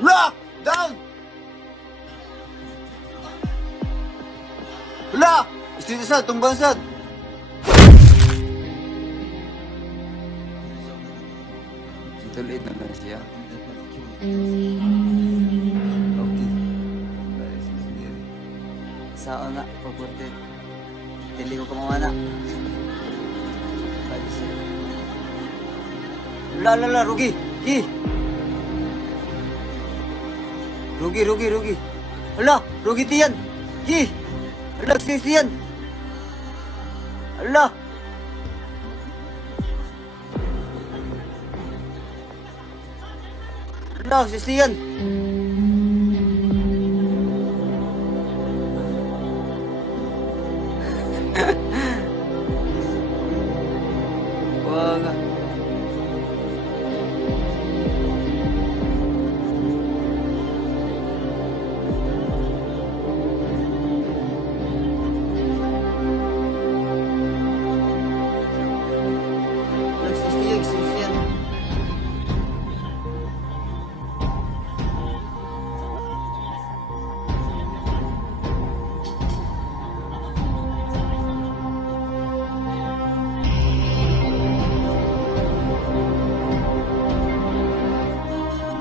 Lock! Down! Hala! Street assault, tumbang assault! Tuloy na lang siya. Okay. Saan na, pagpunti. Tili ko kamamana. Hala, rugi! Gi! Rugi. Hala, rugi tiyan! Gi! Hala, tiyan! Hala! Hala, tiyan! Wag.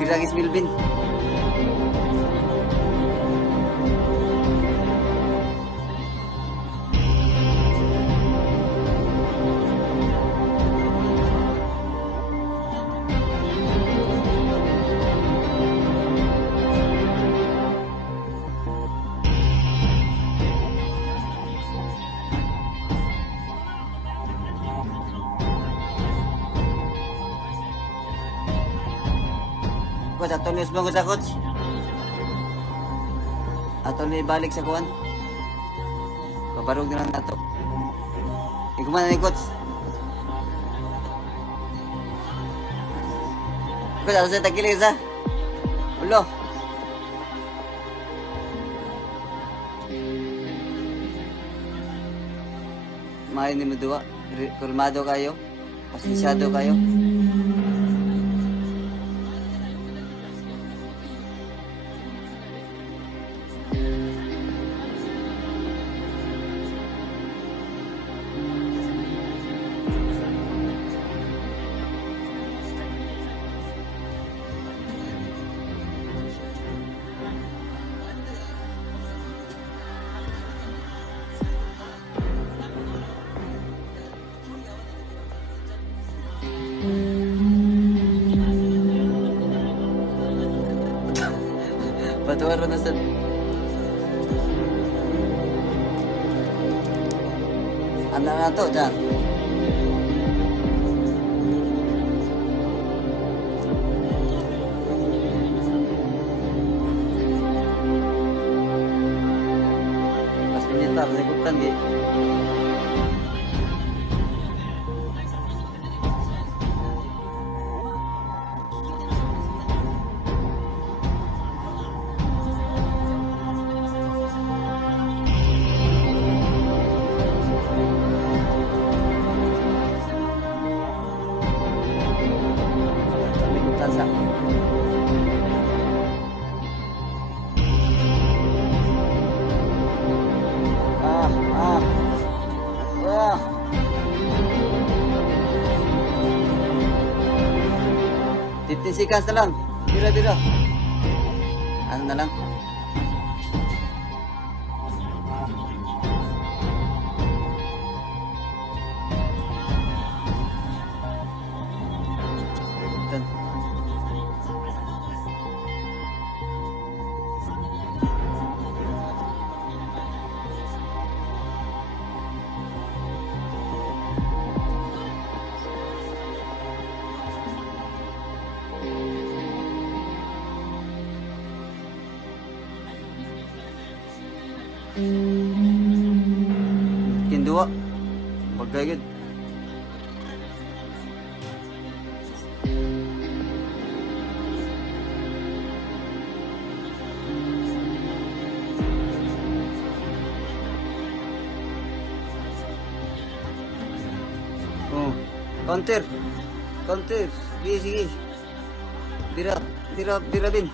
Piragis Bilbin. Coach, ato ni usbang ko sa coach. Ato ni balik sa kuwan. Pabarog na lang nato. Iguman na ni coach. Coach, ato sa tagilig sa. Ulo. Mahin ni mo duwa. Kurmado kayo. Pasensyado kayo. Patuwaro na sad. Ano na to dyan? Mas militar, likutan di. Titisikas na lang. Bira. Ano na lang? Kindua. Bagay gud. Oh, counter. Sige. Bira din.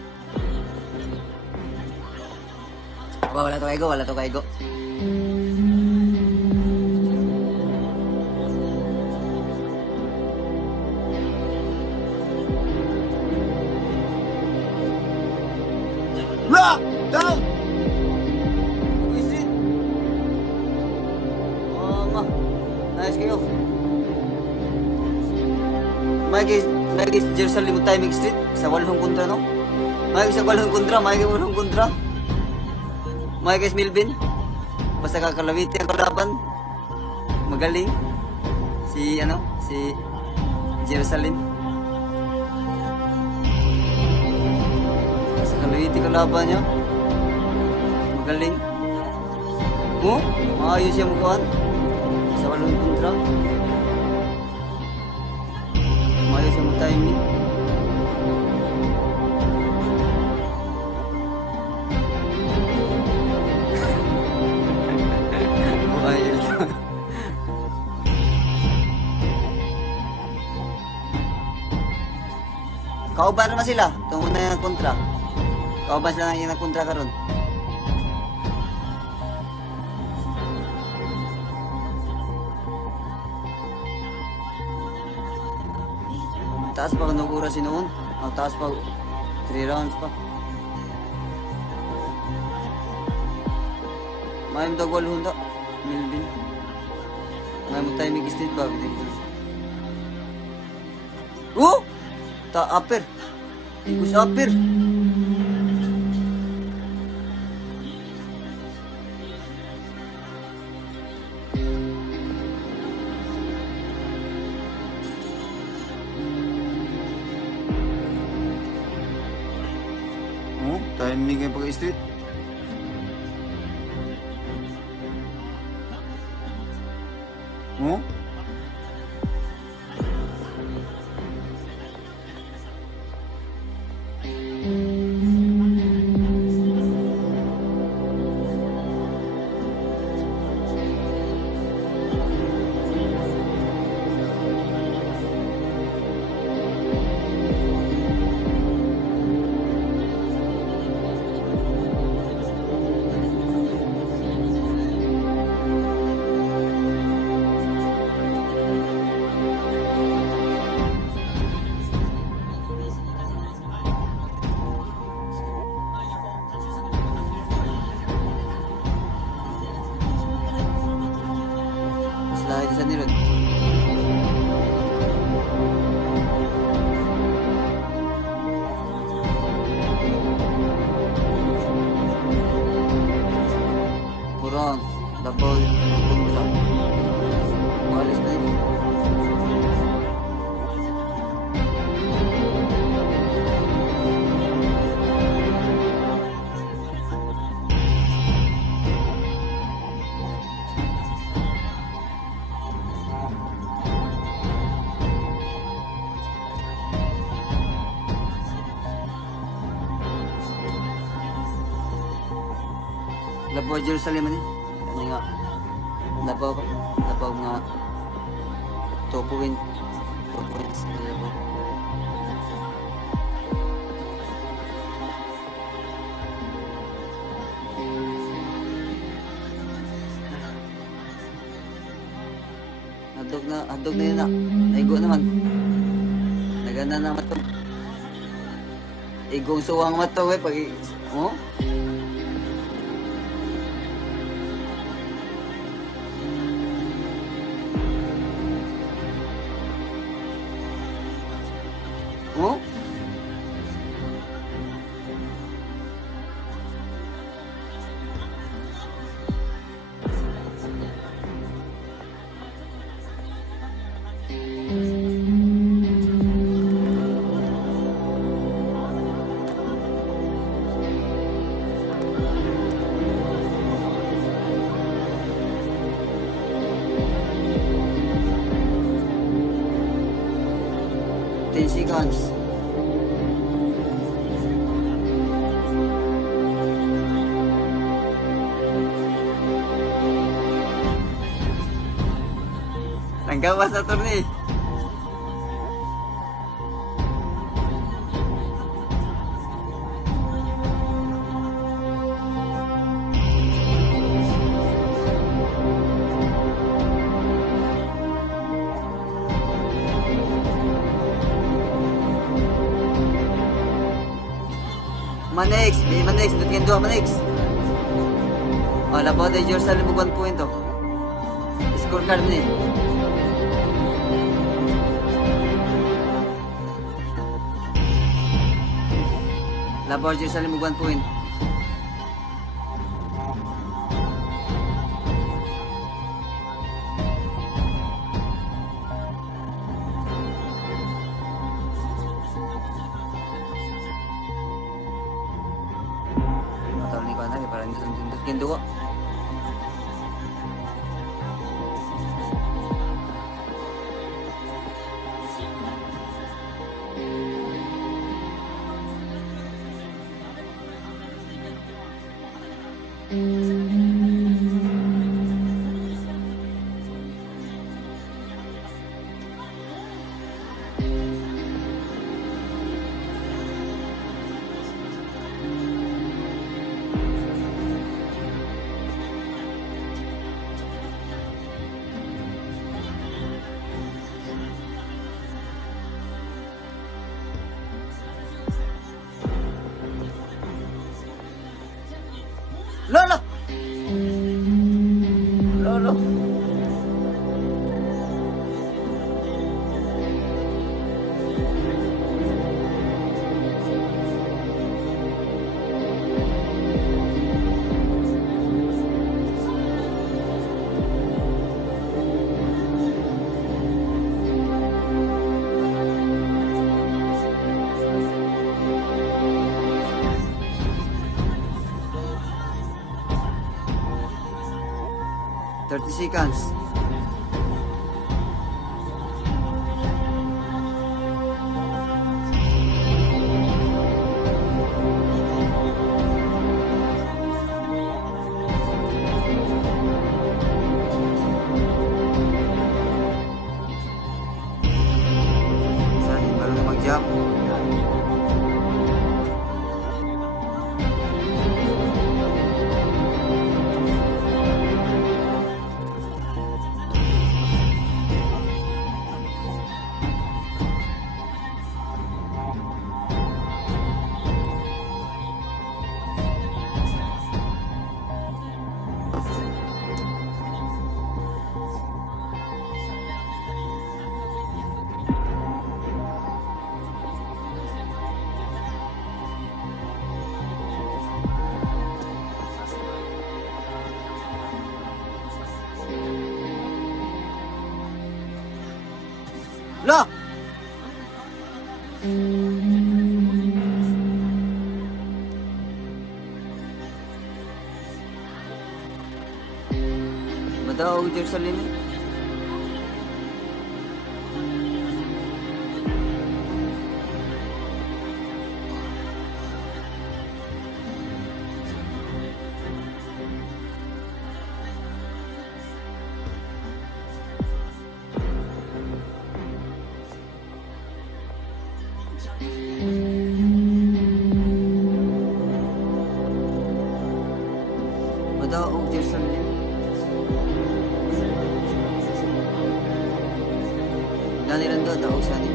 Wala to kaigo. Lock down. Is it? Nice kayo. May Jerusalem Timing Street sa 8 kontra no. May sa 8 kontra. May guys Milvin. Basta kakalawiti ang kalaban. Magaling. Si Jerusalem. Basta kalawiti kalaban niya. Magaling. Maayos yung mukuhan. Sa 8 kontra. Maayos yung timing. Kauban naman sila. Itong una yung kontra. Kauban sila yung kontra karon. Taas pa kung nag-ura si noon. Taas pa. 3 rounds pa. Mayroon dagwal hunda. Milvin. Mayroon tayo may street ba? Upper. Ikus upper. Timing yung pag-street. Slide sa nilod. Kurang, double, kontra. Malis na yun. Labaw Jerusalem ni. Ano nga? Labaw nga 2 points. Labaw. Hadog na yun na. Naigo naman. Nagana na matog. Igong suwang matog pag seconds. Nanggawas na turni. Manix, may Manix, dutkan dua Manix. Oh, labaw tayo Jerusalem mo 1 point oh. Scorecard mo ni. Labaw Jerusalem mo 1 point. Dua. Lolo! Lolo! Seconds. Saan baru mag-jump? Loh! Madaw Jerusalem. Madaw Jerusalem. Danilan do daw sa ni.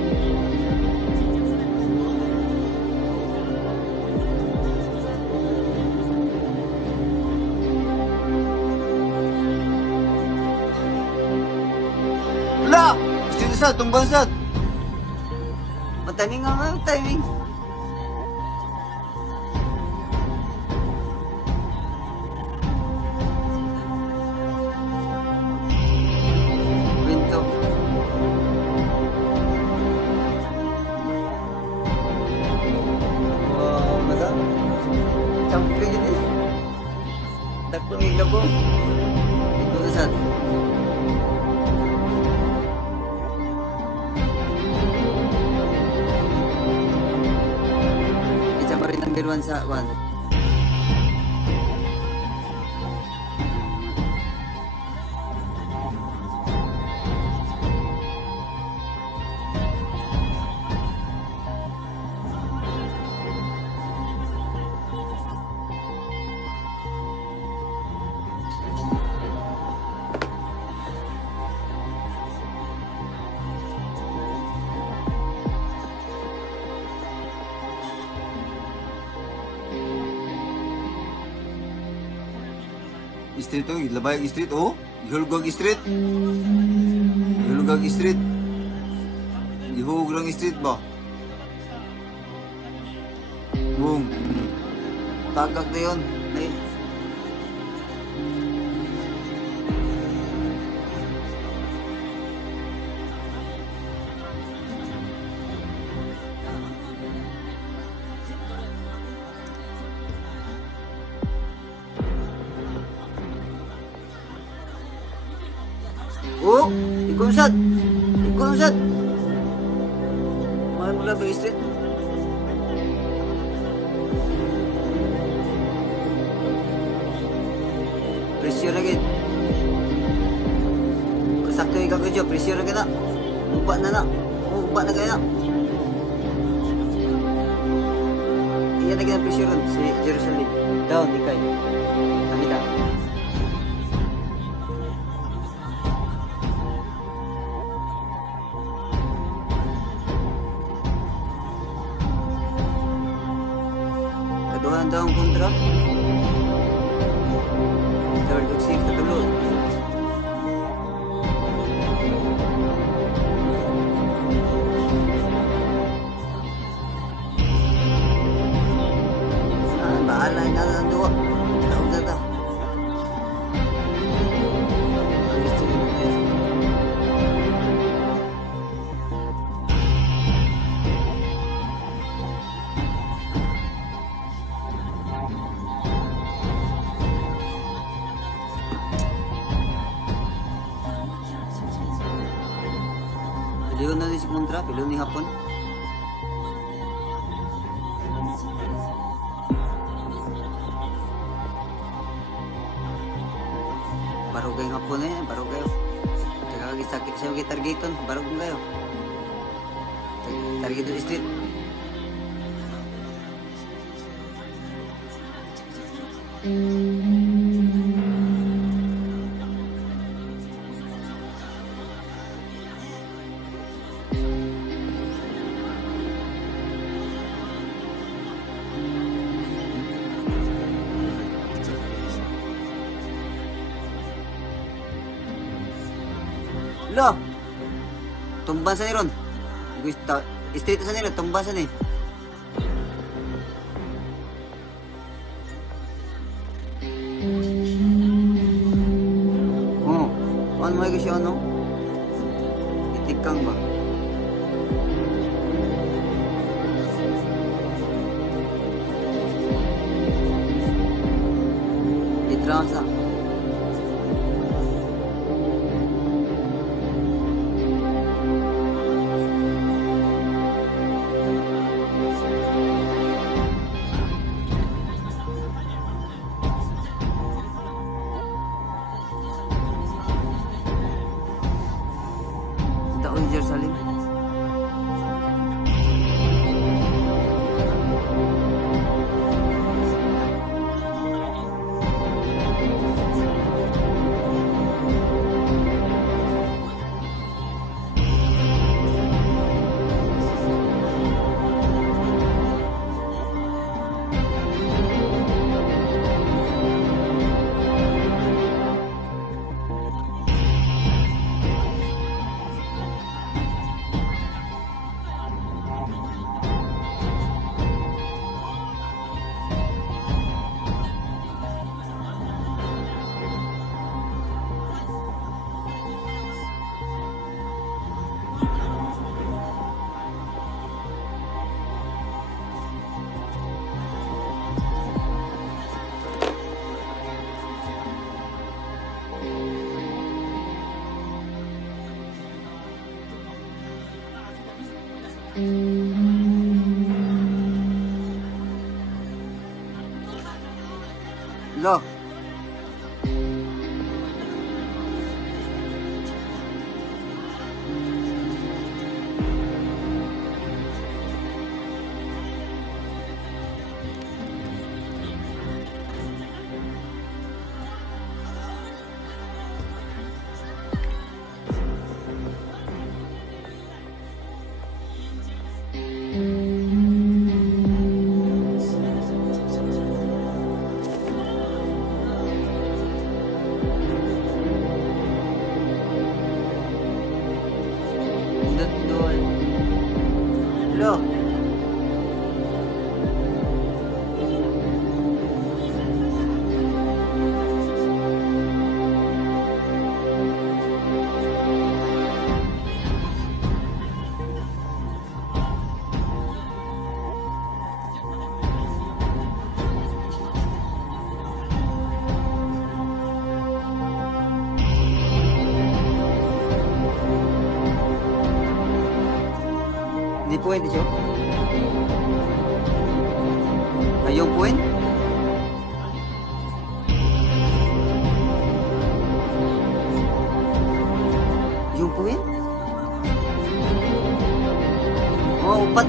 La! Sino sa tumbang sa? Matiming nga timing. Pangigla ko. Ito na sad. Isa pa rin number 1 sa 1. Street to, Labayag Street, oh. Ihulgag Street. Ihulgag Street. Ihugrang Street ba? Boom. Tagak na yun. Ay. Oh, ikunsad. Ikunsad. Mahal mula ba Street? Pressure lagi. Kasakto ikaw ka dyan. Pressure lagi na. Ubat na na. Ubat na kayo na. Iyan lagi na pressure ron. Si Jerusalem. Down, ikay. Kamita. Kaduhan daw ang kontra. Third of six, katulog. Bahala na lang doon. Taog na ito. Pilihan na rin si kontra. Pilihan ni hapon. Baru kayo hapon eh. Baru kayo. Sakit saya kita targeton. Baru kayo. Targeton Street. Lo, tumban sa niron. Street sa niron, tumban sa ni. Oh, ano may kasi ano? Itikang ba? Itrasa. Taon Jerusalem. Lo. point siya. Yung point. Yung point. Oh, upat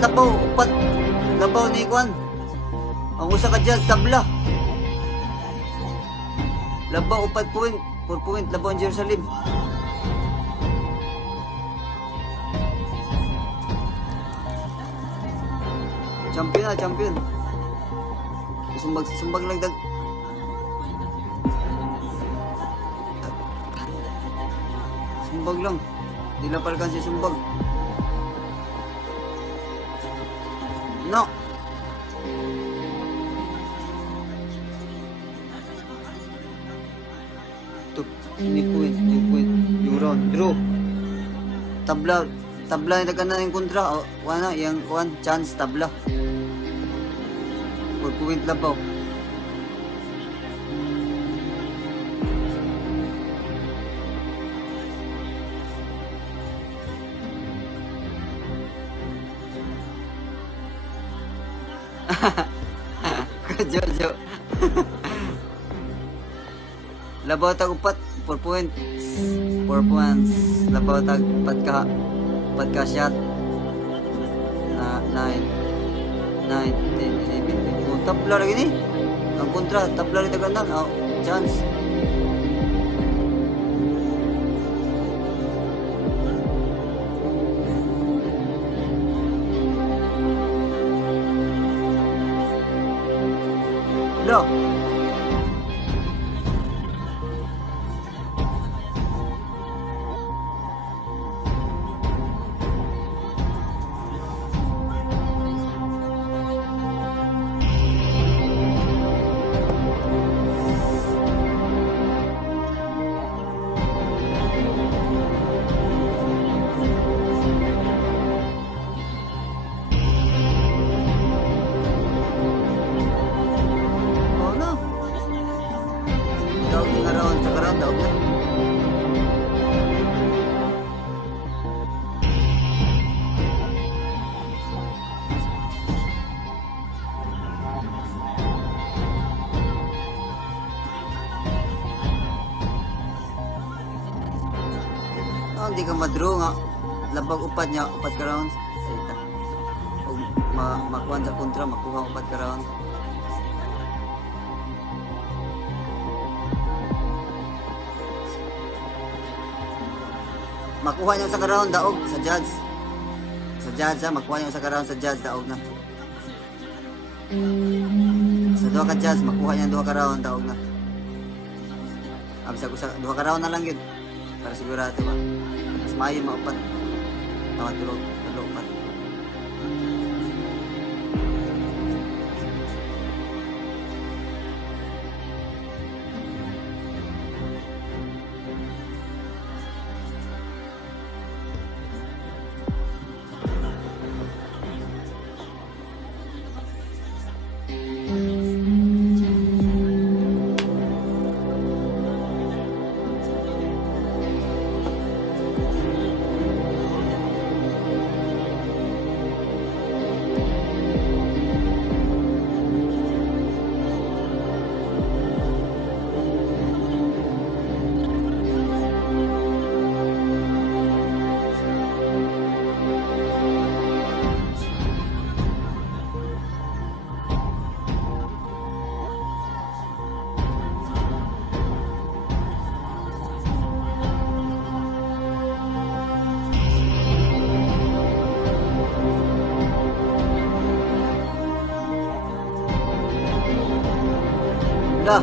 labaw ni Kwan. Ang usa ka Jazz tabla. Labaw 4 point, 4 point labaw ang Jerusalem. Champion na, champion. Sumbag lang dag. Sumbag lang. Di lapalkan si sumbag. No. Ini point, yung round, draw. Tabla yung nagkana yung kontra, wala yung chance tabla. 4 point labaw. Jojo. Labaw tag 4 points. 4 points. Labaw tag 4 ka shot. 9 10 11. Oh, tabla lagi ni. Ang kontra, tabla rin taganan. Oh, chance. No. Hindi ka madraw nga labag upat niya, 4 ka rounds. Ug makuha sa kontra, makuha 4 ka rounds. Makuha niya sa round daog sa judge. Sa judge ha, makuha niya sa round sa judge daog na. Sa 2 ka judge, makuha niya 2 ka round daog na. Abisa ko sa 2 ka round na lang yun. Para sigurado ba. Mayo maupat. Tawag tulog. Upat. Dah.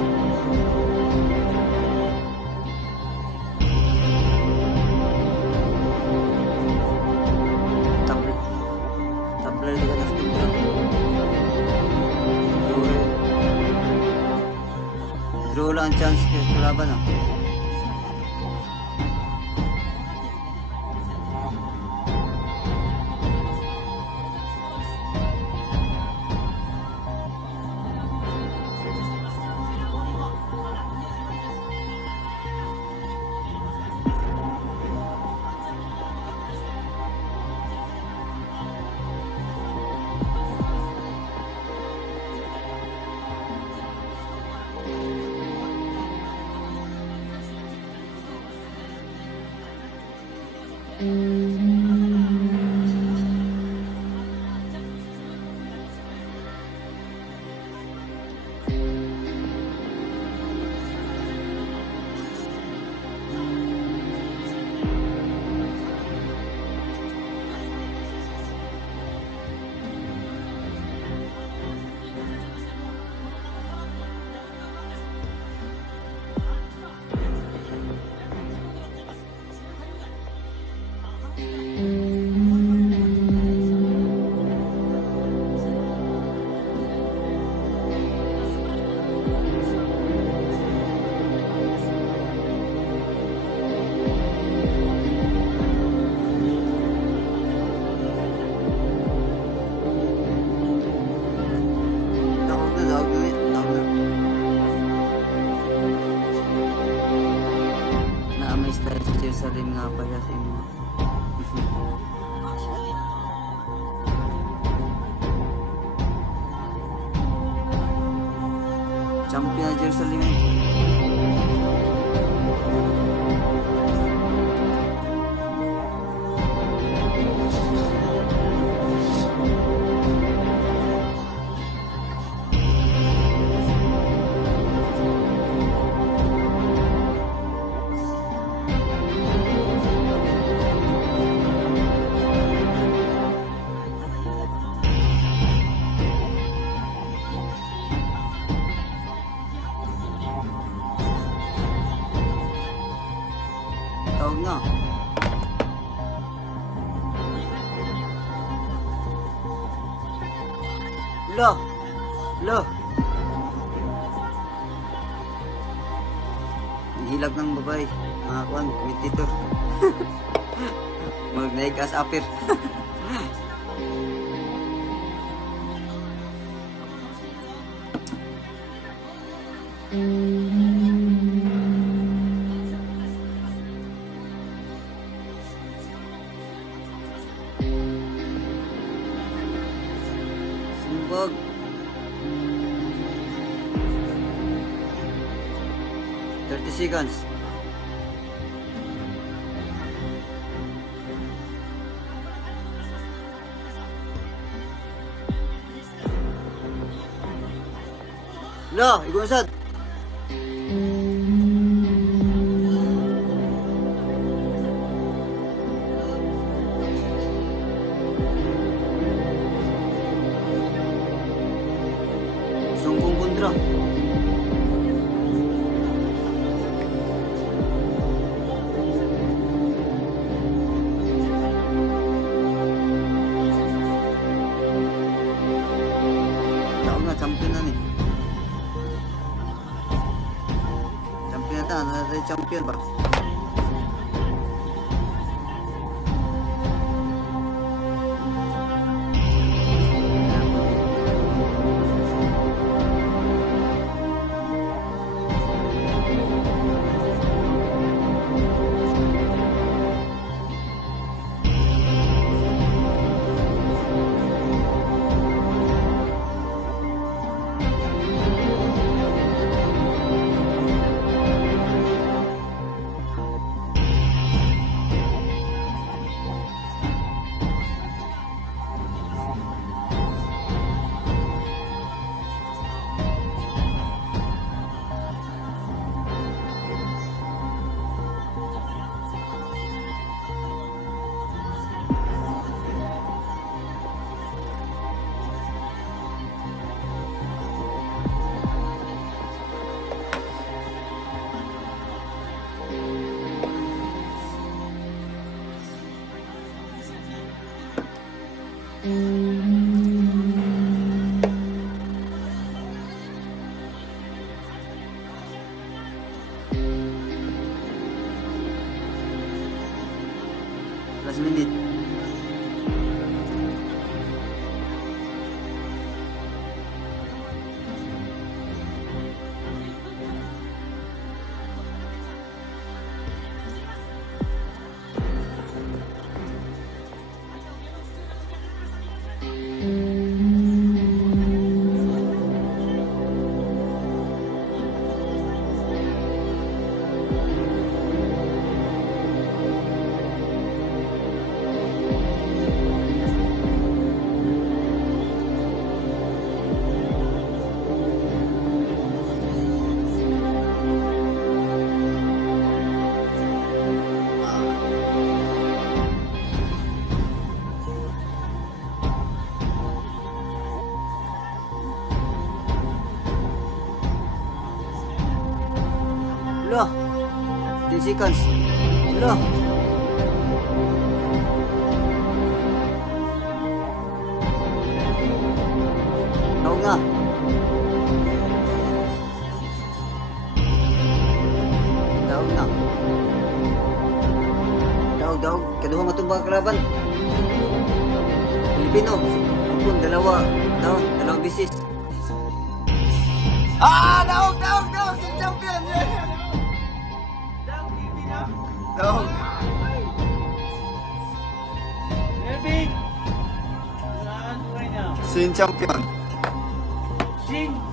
Tablet juga dah sudah. Draw lang chance ke kalaban ah. napaya sa inyo. Champion na Jerusalem. Tawag na. Lo! Lo! Hilag ng babae. Mga kuwan, komititor. Mag-naig as apir. Sumbag. Seconds. Lo, igunsad. Sumbong kontra. Champion na ni. Champion na ta, nasa champion ba? Last minute. Lo, 10 seconds. Lo. Tawag nga. Tawag na. Tawag. Kaduha matumbang kalaban. Pilipino. Kung dalawa. Dalawang bisis. Tawag. Si champion. Yeah. Dog. Sin champion. Shin